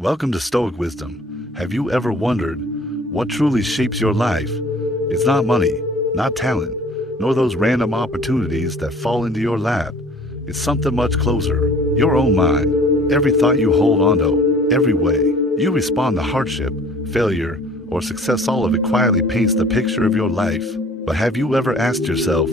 Welcome to Stoic Wisdom. Have you ever wondered what truly shapes your life? It's not money, not talent, nor those random opportunities that fall into your lap. It's something much closer. Your own mind. Every thought you hold onto, every way you respond to hardship, failure, or success, all of it quietly paints the picture of your life. But have you ever asked yourself,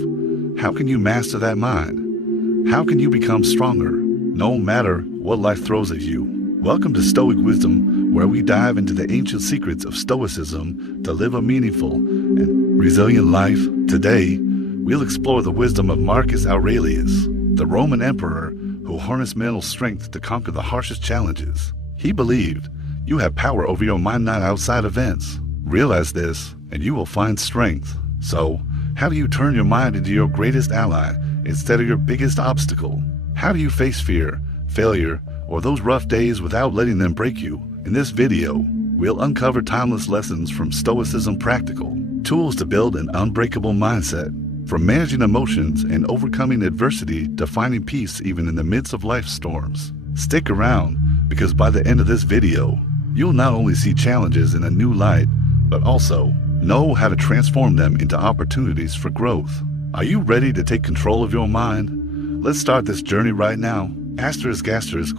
how can you master that mind? How can you become stronger, no matter what life throws at you? Welcome to Stoic Wisdom, where we dive into the ancient secrets of Stoicism to live a meaningful and resilient life. Today, we'll explore the wisdom of Marcus Aurelius, the Roman emperor who harnessed mental strength to conquer the harshest challenges. He believed you have power over your mind, not outside events. Realize this, and you will find strength. So, how do you turn your mind into your greatest ally instead of your biggest obstacle? How do you face fear, failure, or those rough days without letting them break you? In this video, we'll uncover timeless lessons from Stoicism, practical tools to build an unbreakable mindset, from managing emotions and overcoming adversity to finding peace even in the midst of life's storms. Stick around, because by the end of this video, you'll not only see challenges in a new light, but also know how to transform them into opportunities for growth. Are you ready to take control of your mind? Let's start this journey right now. Asterisk,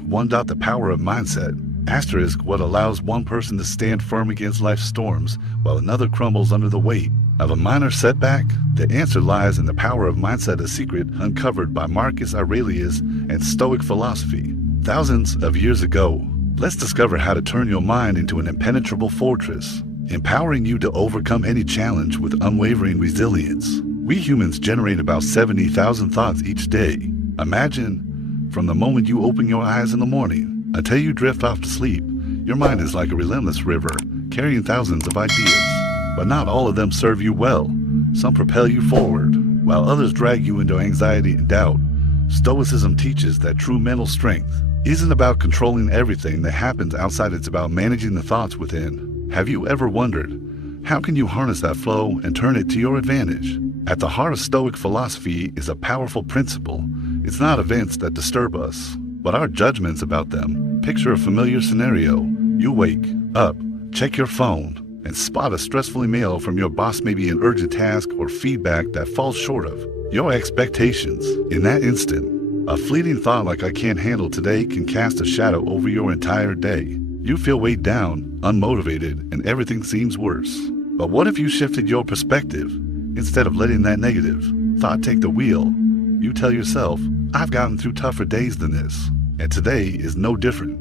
one. The power of mindset. Asterisk, what allows one person to stand firm against life's storms while another crumbles under the weight of a minor setback? The answer lies in the power of mindset, a secret uncovered by Marcus Aurelius and Stoic philosophy. Thousands of years ago, let's discover how to turn your mind into an impenetrable fortress, empowering you to overcome any challenge with unwavering resilience. We humans generate about 70,000 thoughts each day. Imagine, from the moment you open your eyes in the morning until you drift off to sleep, your mind is like a relentless river, carrying thousands of ideas. But not all of them serve you well. Some propel you forward, while others drag you into anxiety and doubt. Stoicism teaches that true mental strength isn't about controlling everything that happens outside, it's about managing the thoughts within. Have you ever wondered, how can you harness that flow and turn it to your advantage? At the heart of Stoic philosophy is a powerful principle. It's not events that disturb us, but our judgments about them. Picture a familiar scenario. You wake up, check your phone, and spot a stressful email from your boss, maybe an urgent task or feedback that falls short of your expectations. In that instant, a fleeting thought like "I can't handle today" can cast a shadow over your entire day. You feel weighed down, unmotivated, and everything seems worse. But what if you shifted your perspective? Instead of letting that negative thought take the wheel, you tell yourself, "I've gotten through tougher days than this, and today is no different."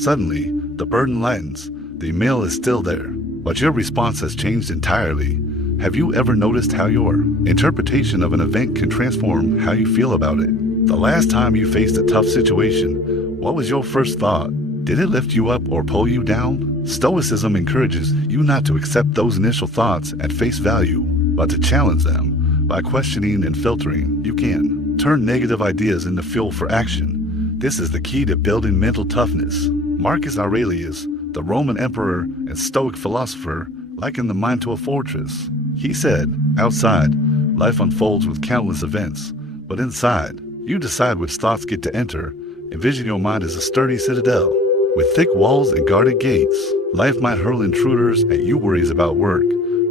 Suddenly, the burden lightens. The email is still there, but your response has changed entirely. Have you ever noticed how your interpretation of an event can transform how you feel about it? The last time you faced a tough situation, what was your first thought? Did it lift you up or pull you down? Stoicism encourages you not to accept those initial thoughts at face value, but to challenge them. By questioning and filtering, you can turn negative ideas into fuel for action. This is the key to building mental toughness. Marcus Aurelius, the Roman emperor and Stoic philosopher, likened the mind to a fortress. He said, outside, life unfolds with countless events, but inside, you decide which thoughts get to enter. Envision your mind as a sturdy citadel with thick walls and guarded gates. Life might hurl intruders at you, worries about work,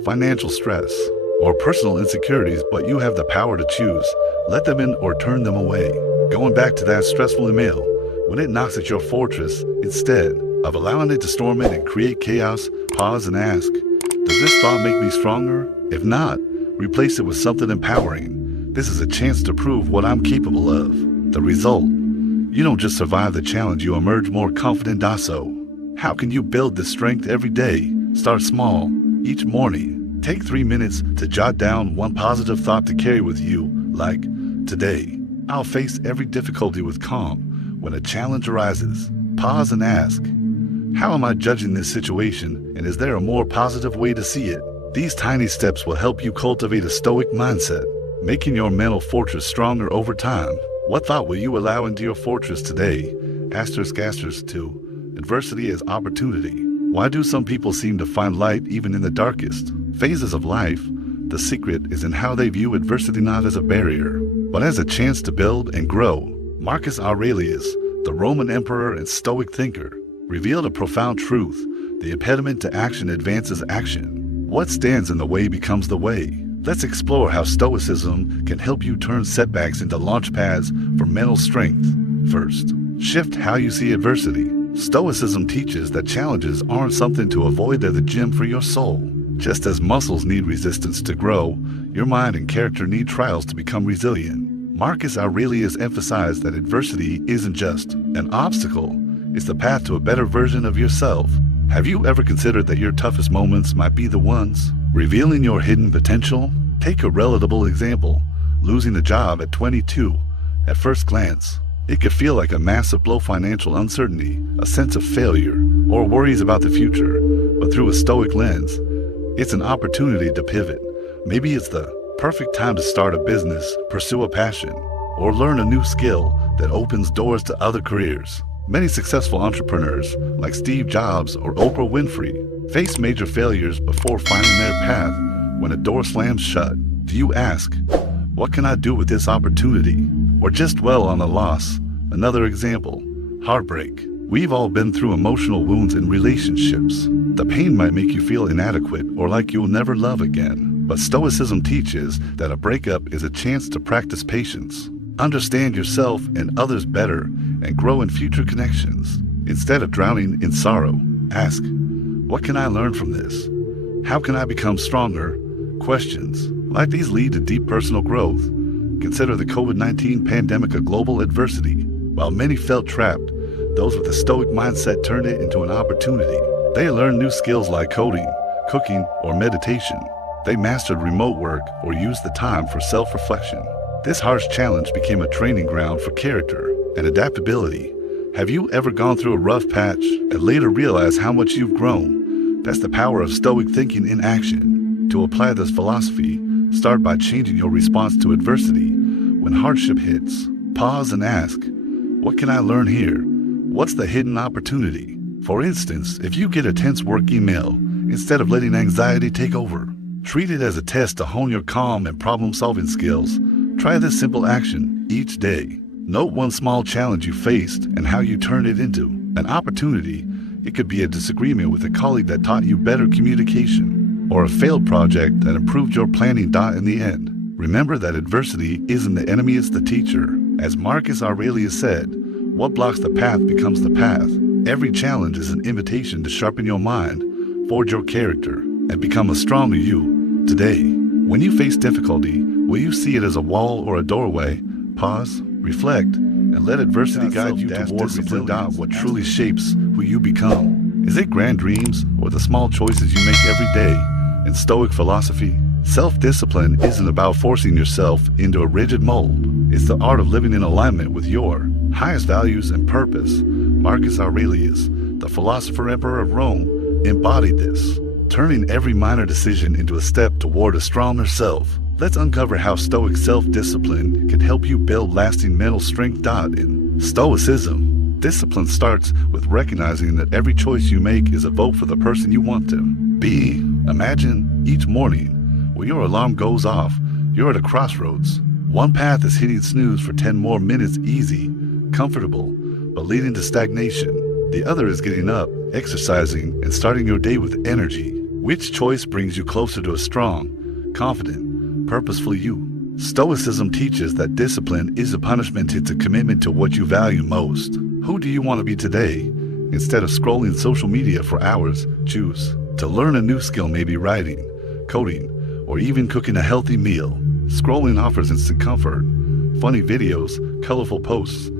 financial stress, or personal insecurities, but you have the power to choose. Let them in or turn them away. Going back to that stressful email, when it knocks at your fortress, instead of allowing it to storm in and create chaos, pause and ask, does this thought make me stronger? If not, replace it with something empowering. This is a chance to prove what I'm capable of. The result, you don't just survive the challenge, you emerge more confident. Also, how can you build this strength every day? Start small. Each morning, take 3 minutes to jot down one positive thought to carry with you, like, today, I'll face every difficulty with calm. When a challenge arises, pause and ask, how am I judging this situation, and is there a more positive way to see it? These tiny steps will help you cultivate a stoic mindset, making your mental fortress stronger over time. What thought will you allow into your fortress today? Asterisk, 2. Adversity as opportunity. Why do some people seem to find light even in the darkest phases of life? The secret is in how they view adversity, not as a barrier, but as a chance to build and grow. Marcus Aurelius, the Roman emperor and Stoic thinker, revealed a profound truth: the impediment to action advances action. What stands in the way becomes the way. Let's explore how Stoicism can help you turn setbacks into launch pads for mental strength. First, shift how you see adversity. Stoicism teaches that challenges aren't something to avoid at the gym for your soul. Just as muscles need resistance to grow, your mind and character need trials to become resilient. Marcus Aurelius emphasized that adversity isn't just an obstacle, it's the path to a better version of yourself. Have you ever considered that your toughest moments might be the ones revealing your hidden potential? Take a relatable example: losing a job at 22. At first glance, it could feel like a massive blow: financial uncertainty, a sense of failure, or worries about the future. But through a Stoic lens, it's an opportunity to pivot. Maybe it's the perfect time to start a business, pursue a passion, or learn a new skill that opens doors to other careers. Many successful entrepreneurs, like Steve Jobs or Oprah Winfrey, face major failures before finding their path. When a door slams shut, do you ask, "What can I do with this opportunity?" or just dwell on the loss? Another example: heartbreak. We've all been through emotional wounds in relationships. The pain might make you feel inadequate or like you'll never love again. But Stoicism teaches that a breakup is a chance to practice patience, understand yourself and others better, and grow in future connections. Instead of drowning in sorrow, ask, "What can I learn from this? How can I become stronger?" Questions like these lead to deep personal growth. Consider the COVID-19 pandemic a global adversity. While many felt trapped, those with a Stoic mindset turned it into an opportunity. They learned new skills like coding, cooking, or meditation. They mastered remote work or used the time for self-reflection. This harsh challenge became a training ground for character and adaptability. Have you ever gone through a rough patch and later realized how much you've grown? That's the power of Stoic thinking in action. To apply this philosophy, start by changing your response to adversity. When hardship hits, pause and ask, "What can I learn here? What's the hidden opportunity?" For instance, if you get a tense work email, instead of letting anxiety take over, treat it as a test to hone your calm and problem-solving skills. Try this simple action each day. Note one small challenge you faced and how you turned it into an opportunity. It could be a disagreement with a colleague that taught you better communication, or a failed project that improved your planning. In the end, remember that adversity isn't the enemy, it's the teacher. As Marcus Aurelius said, "What blocks the path becomes the path." Every challenge is an invitation to sharpen your mind, forge your character, and become a stronger you. Today, when you face difficulty, will you see it as a wall or a doorway? Pause, reflect, and let adversity guide you toward discipline. What truly shapes who you become? Is it grand dreams or the small choices you make every day? In Stoic philosophy, self-discipline isn't about forcing yourself into a rigid mold. It's the art of living in alignment with your highest values and purpose. Marcus Aurelius, the philosopher emperor of Rome, embodied this, turning every minor decision into a step toward a stronger self. Let's uncover how Stoic self-discipline can help you build lasting mental strength. In Stoicism, discipline starts with recognizing that every choice you make is a vote for the person you want to be. Imagine each morning when your alarm goes off, you're at a crossroads. One path is hitting snooze for 10 more minutes, easy, comfortable, but leading to stagnation. The other is getting up, exercising, and starting your day with energy. Which choice brings you closer to a strong, confident, purposeful you? Stoicism teaches that discipline is a punishment, it's a commitment to what you value most. Who do you want to be today? Instead of scrolling social media for hours, choose to learn a new skill, maybe writing, coding, or even cooking a healthy meal. Scrolling offers instant comfort, funny videos, colorful posts,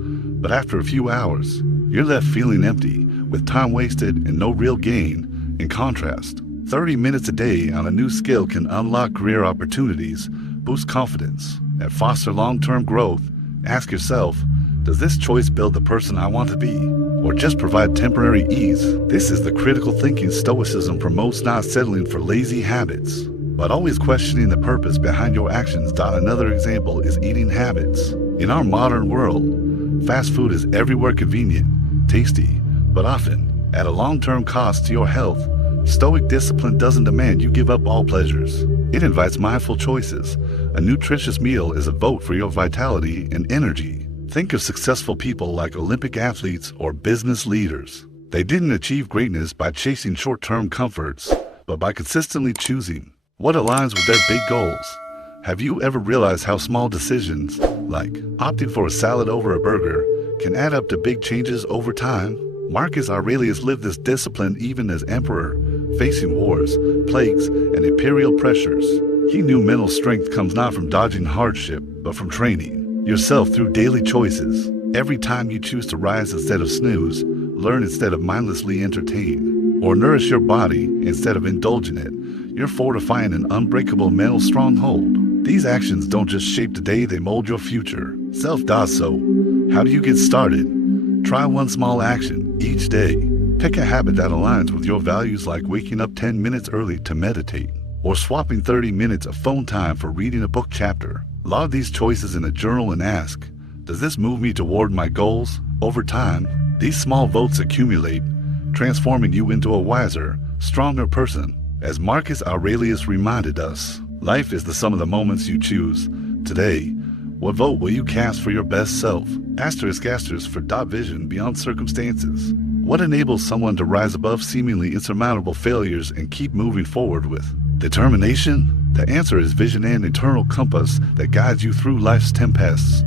but after a few hours, you're left feeling empty, with time wasted and no real gain. In contrast, 30 minutes a day on a new skill can unlock career opportunities, boost confidence, and foster long-term growth. Ask yourself, does this choice build the person I want to be, or just provide temporary ease? This is the critical thinking Stoicism promotes, not settling for lazy habits, but always questioning the purpose behind your actions. Another example is eating habits. In our modern world, fast food is everywhere, convenient, tasty, but often at a long-term cost to your health. Stoic discipline doesn't demand you give up all pleasures. It invites mindful choices. A nutritious meal is a vote for your vitality and energy. Think of successful people like Olympic athletes or business leaders. They didn't achieve greatness by chasing short-term comforts, but by consistently choosing what aligns with their big goals. Have you ever realized how small decisions, like opting for a salad over a burger, can add up to big changes over time? Marcus Aurelius lived this discipline even as emperor, facing wars, plagues, and imperial pressures. He knew mental strength comes not from dodging hardship, but from training yourself through daily choices. Every time you choose to rise instead of snooze, learn instead of mindlessly entertain, or nourish your body instead of indulging it, you're fortifying an unbreakable mental stronghold. These actions don't just shape today, they mold your future. Self does so. How do you get started? Try one small action each day. Pick a habit that aligns with your values, like waking up 10 minutes early to meditate, or swapping 30 minutes of phone time for reading a book chapter. Log these choices in a journal and ask, does this move me toward my goals? Over time, these small votes accumulate, transforming you into a wiser, stronger person. As Marcus Aurelius reminded us, life is the sum of the moments you choose. Today, what vote will you cast for your best self? Asterisk for vision beyond circumstances. What enables someone to rise above seemingly insurmountable failures and keep moving forward with determination? The answer is vision, an internal compass that guides you through life's tempests.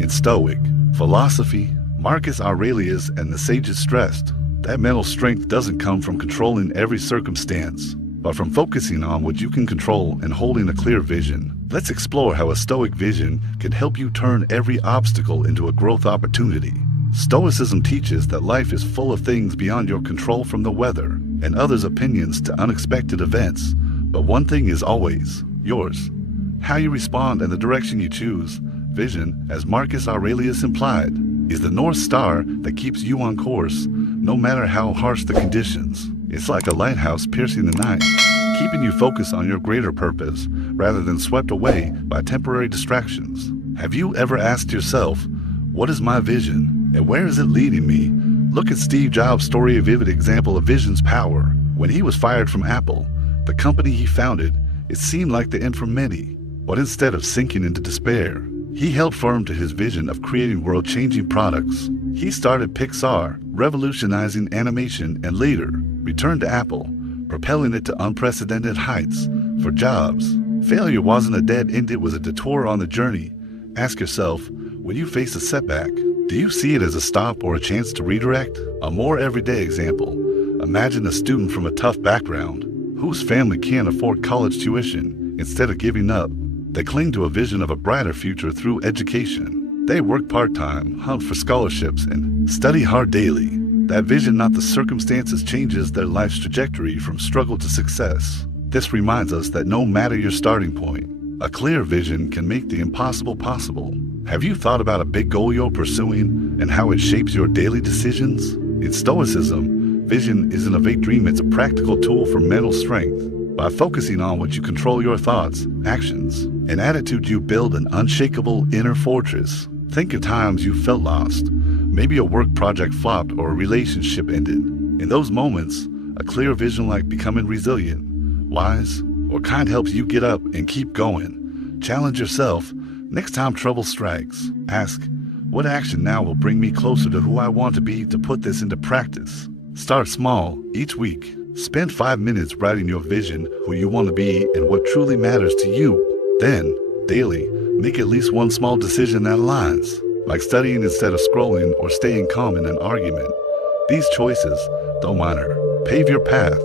In Stoic philosophy, Marcus Aurelius and the sages stressed that mental strength doesn't come from controlling every circumstance, but from focusing on what you can control and holding a clear vision. Let's explore how a Stoic vision can help you turn every obstacle into a growth opportunity. Stoicism teaches that life is full of things beyond your control, from the weather and others' opinions to unexpected events. But one thing is always yours: how you respond and the direction you choose. Vision, as Marcus Aurelius implied, is the North Star that keeps you on course, no matter how harsh the conditions. It's like a lighthouse piercing the night, keeping you focused on your greater purpose rather than swept away by temporary distractions. Have you ever asked yourself, what is my vision and where is it leading me? Look at Steve Jobs' story, a vivid example of vision's power. When he was fired from Apple, the company he founded, it seemed like the end for many. But instead of sinking into despair, he held firm to his vision of creating world-changing products. He started Pixar, revolutionizing animation, and later returned to Apple, propelling it to unprecedented heights. For Jobs, failure wasn't a dead end, it was a detour on the journey. Ask yourself, when you face a setback, do you see it as a stop or a chance to redirect? A more everyday example: imagine a student from a tough background whose family can't afford college tuition. Instead of giving up, they cling to a vision of a brighter future through education. They work part-time, hunt for scholarships, and study hard daily. That vision, not the circumstances, changes their life's trajectory from struggle to success. This reminds us that no matter your starting point, a clear vision can make the impossible possible. Have you thought about a big goal you're pursuing and how it shapes your daily decisions? In Stoicism, vision isn't a vague dream, it's a practical tool for mental strength. By focusing on what you control, your thoughts, actions, and attitude, you build an unshakable inner fortress. Think of times you felt lost. Maybe a work project flopped or a relationship ended. In those moments, a clear vision, like becoming resilient, wise, or kind, helps you get up and keep going. Challenge yourself. Next time trouble strikes, ask, what action now will bring me closer to who I want to be? To put this into practice, start small. Each week, spend 5 minutes writing your vision, who you want to be, and what truly matters to you. Then, daily, make at least one small decision that aligns, like studying instead of scrolling or staying calm in an argument. These choices, though minor, pave your path.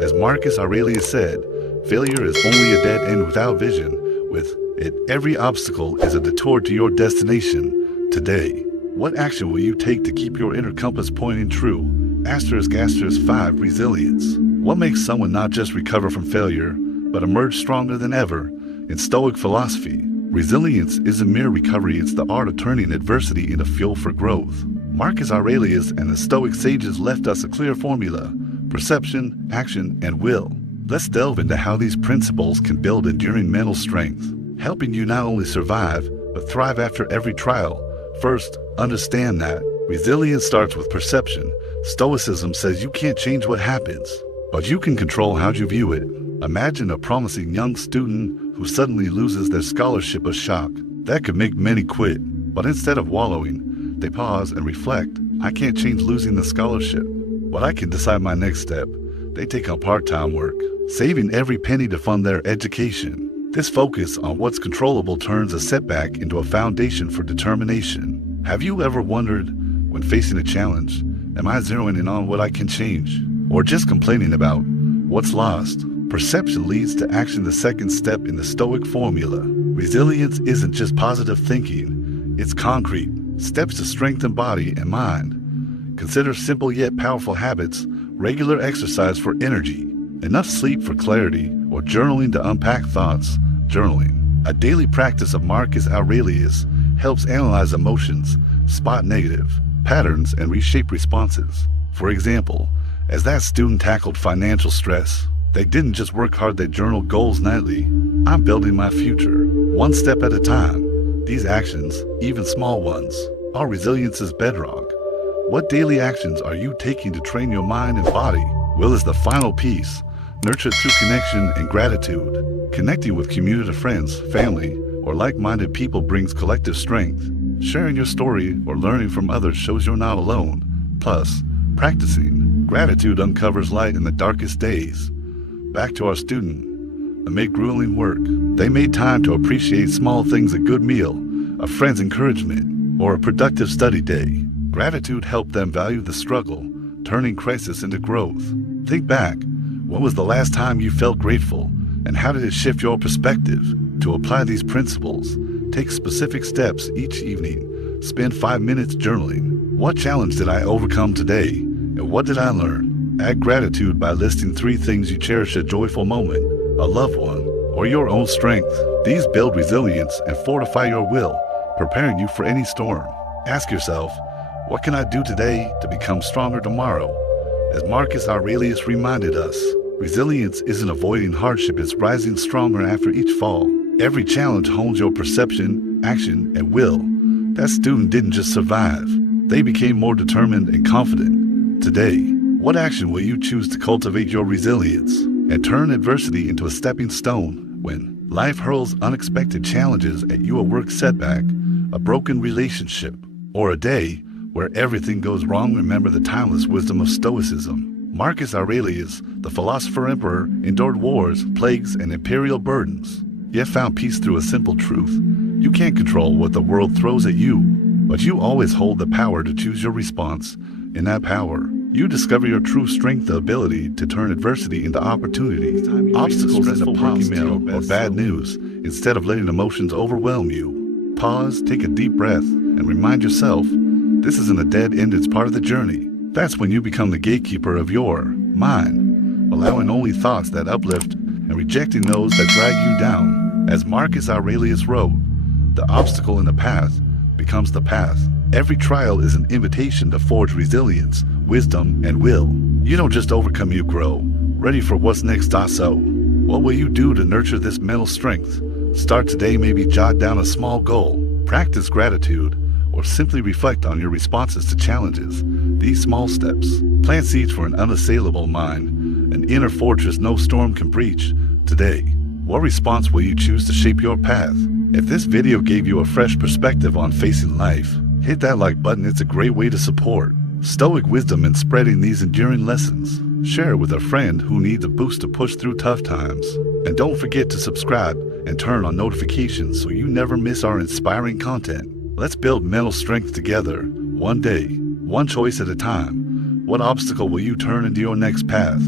As Marcus Aurelius said, failure is only a dead end without vision. With it, every obstacle is a detour to your destination. Today, what action will you take to keep your inner compass pointing true? Asterisk 5. Resilience. What makes someone not just recover from failure, but emerge stronger than ever? In Stoic philosophy, resilience isn't mere recovery, it's the art of turning adversity into fuel for growth. Marcus Aurelius and the Stoic sages left us a clear formula: perception, action, and will. Let's delve into how these principles can build enduring mental strength, helping you not only survive, but thrive after every trial. First, understand that resilience starts with perception. Stoicism says you can't change what happens, but you can control how you view it. Imagine a promising young student who suddenly loses their scholarship. A shock that could make many quit, but instead of wallowing, they pause and reflect. I can't change losing the scholarship, When I can decide my next step, they take on part-time work, saving every penny to fund their education. This focus on what's controllable turns a setback into a foundation for determination. Have you ever wondered, when facing a challenge, am I zeroing in on what I can change? Or just complaining about what's lost? Perception leads to action, the second step in the Stoic formula. Resilience isn't just positive thinking, it's concrete steps to strengthen body and mind. Consider simple yet powerful habits: regular exercise for energy, enough sleep for clarity, or journaling to unpack thoughts. Journaling, a daily practice of Marcus Aurelius, helps analyze emotions, spot negative patterns, and reshape responses. For example, as that student tackled financial stress, they didn't just work hard, they journaled goals nightly. I'm building my future, one step at a time. These actions, even small ones, are resilience's bedrock. What daily actions are you taking to train your mind and body? Will is the final piece, nurtured through connection and gratitude. Connecting with community, friends, family, or like-minded people brings collective strength. Sharing your story or learning from others shows you're not alone. Plus, practicing gratitude uncovers light in the darkest days. Back to our student. Amid grueling work, they made time to appreciate small things: a good meal, a friend's encouragement, or a productive study day. Gratitude helped them value the struggle, turning crisis into growth. Think back. When was the last time you felt grateful, and how did it shift your perspective? To apply these principles, take specific steps each evening. Spend 5 minutes journaling. What challenge did I overcome today, and what did I learn? Add gratitude by listing 3 things you cherish: a joyful moment, a loved one, or your own strength. These build resilience and fortify your will, preparing you for any storm. Ask yourself, what can I do today to become stronger tomorrow? As Marcus Aurelius reminded us, resilience isn't avoiding hardship, it's rising stronger after each fall. Every challenge hones your perception, action, and will. That student didn't just survive, they became more determined and confident. Today, what action will you choose to cultivate your resilience and turn adversity into a stepping stone? When life hurls unexpected challenges at you, a work setback, a broken relationship, or a day where everything goes wrong, remember the timeless wisdom of Stoicism. Marcus Aurelius, the philosopher emperor, endured wars, plagues, and imperial burdens, yet found peace through a simple truth. You can't control what the world throws at you, but you always hold the power to choose your response. In that power, you discover your true strength, the ability to turn adversity into opportunity. Obstacles in a broken mail or bad news, instead of letting emotions overwhelm you. Pause, take a deep breath, and remind yourself, this isn't a dead end, it's part of the journey. That's when you become the gatekeeper of your mind, allowing only thoughts that uplift and rejecting those that drag you down. As Marcus Aurelius wrote, the obstacle in the path becomes the path. Every trial is an invitation to forge resilience, wisdom, and will. You don't just overcome, you grow. Ready for what's next? So, what will you do to nurture this mental strength? Start today, maybe jot down a small goal, practice gratitude, or simply reflect on your responses to challenges. These small steps plant seeds for an unassailable mind, an inner fortress no storm can breach. Today, what response will you choose to shape your path? If this video gave you a fresh perspective on facing life, hit that like button. It's a great way to support Stoic wisdom in spreading these enduring lessons. Share it with a friend who needs a boost to push through tough times. And don't forget to subscribe and turn on notifications so you never miss our inspiring content. Let's build mental strength together, one day, one choice at a time. What obstacle will you turn into your next path?